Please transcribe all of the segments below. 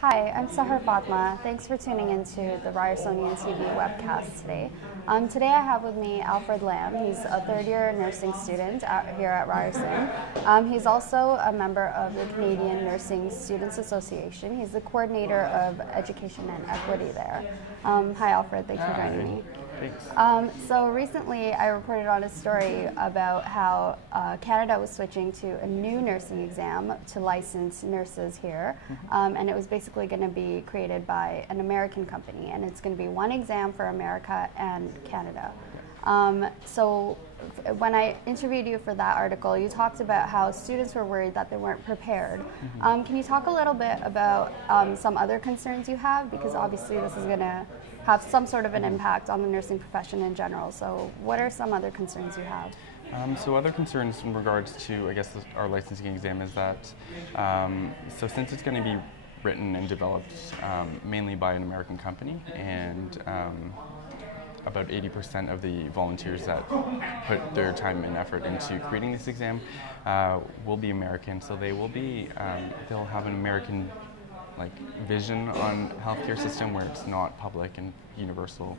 Hi, I'm Sahar Fatma. Thanks for tuning into the Ryersonian TV webcast today. Today I have with me Alfred Lam. He's a third-year nursing student here at Ryerson. He's also a member of the Canadian Nursing Students Association. He's the coordinator of education and equity there. Hi Alfred, thanks for joining me. Thanks. So recently I reported on a story about how Canada was switching to a new nursing exam to license nurses here, and it was basically going to be created by an American company, and it's going to be one exam for America and Canada. So when I interviewed you for that article, you talked about how students were worried that they weren't prepared. Can you talk a little bit about some other concerns you have? Because obviously this is going to have some sort of an impact on the nursing profession in general. So what are some other concerns you have? So other concerns in regards to, I guess, our licensing exam is that, so since it's going to be written and developed mainly by an American company, and about 80% of the volunteers that put their time and effort into creating this exam will be American, so they will be, they'll have an American vision on healthcare system where it's not public and universal.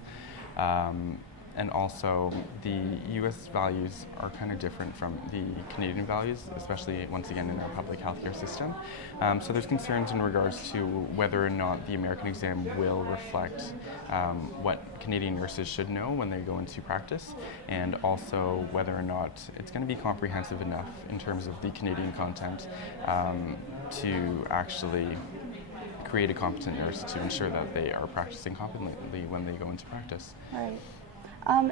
And also the US values are kind of different from the Canadian values, especially once again in our public healthcare system. So there's concerns in regards to whether or not the American exam will reflect what Canadian nurses should know when they go into practice, and also whether or not it's going to be comprehensive enough in terms of the Canadian content to actually create a competent nurse to ensure that they are practicing competently when they go into practice. Right.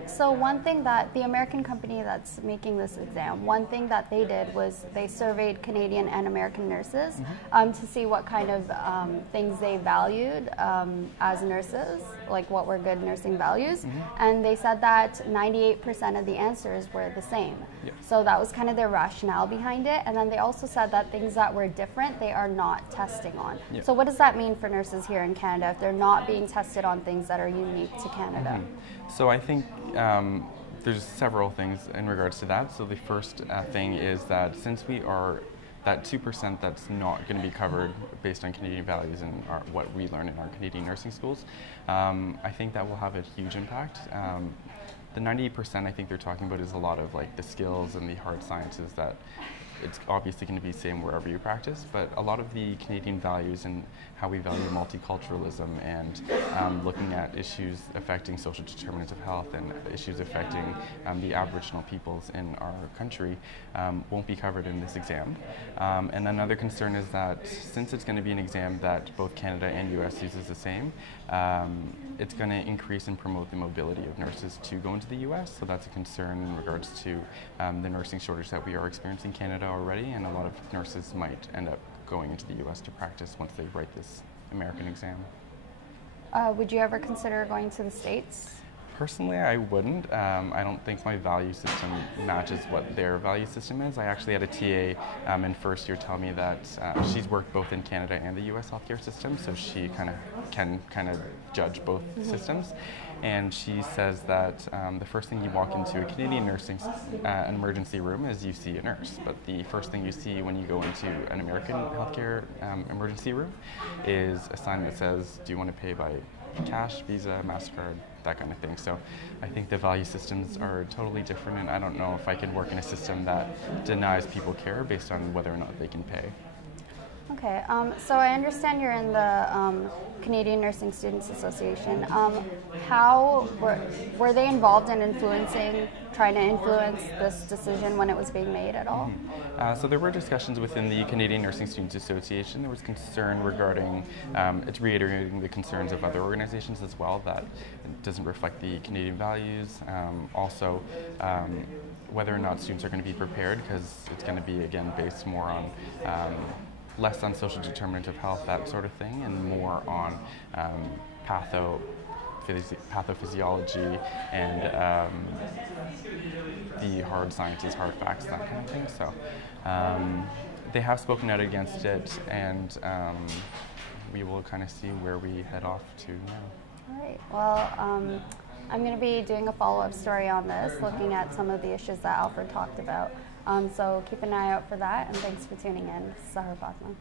So one thing that the American company that's making this exam, one thing that they did was they surveyed Canadian and American nurses to see what kind of things they valued as nurses, like what were good nursing values, and they said that 98% of the answers were the same. Yeah. So that was kind of their rationale behind it, and then they also said that things that were different they are not testing on. Yeah. So what does that mean for nurses here in Canada if they're not being tested on things that are unique to Canada? So I think there's several things in regards to that. So the first thing is that since we are that 2% that's not going to be covered based on Canadian values and what we learn in our Canadian nursing schools, I think that will have a huge impact. The 98% I think they're talking about is a lot of the skills and the hard sciences that it's obviously going to be the same wherever you practice, but a lot of the Canadian values and how we value multiculturalism and looking at issues affecting social determinants of health and issues affecting the Aboriginal peoples in our country won't be covered in this exam. And another concern is that since it's going to be an exam that both Canada and US uses the same, it's going to increase and promote the mobility of nurses to go into the US, so that's a concern in regards to the nursing shortage that we are experiencing in Canada already, and a lot of nurses might end up going into the US to practice once they write this American exam. Would you ever consider going to the States? Personally, I wouldn't. I don't think my value system matches what their value system is. I actually had a TA in first year tell me that she's worked both in Canada and the US healthcare system, so she can judge both systems. And she says that the first thing you walk into a Canadian nursing an emergency room is you see a nurse, but the first thing you see when you go into an American healthcare emergency room is a sign that says, do you want to pay by cash, Visa, MasterCard, that kind of thing. So I think the value systems are totally different, and I don't know if I can work in a system that denies people care based on whether or not they can pay. Okay, so I understand you're in the Canadian Nursing Students Association. How were they involved in trying to influence this decision when it was being made at all? So there were discussions within the Canadian Nursing Students Association. There was concern regarding, it's reiterating the concerns of other organizations as well, that it doesn't reflect the Canadian values. Also, whether or not students are going to be prepared, because it's going to be, again, based more on less on social determinants of health, that sort of thing, and more on pathophysiology and the hard sciences, hard facts, that kind of thing. So they have spoken out against it, and we will kind of see where we head off to now. All right. Well, I'm going to be doing a follow-up story on this, looking at some of the issues that Alfred talked about. So keep an eye out for that, and thanks for tuning in. Sahar Fatma.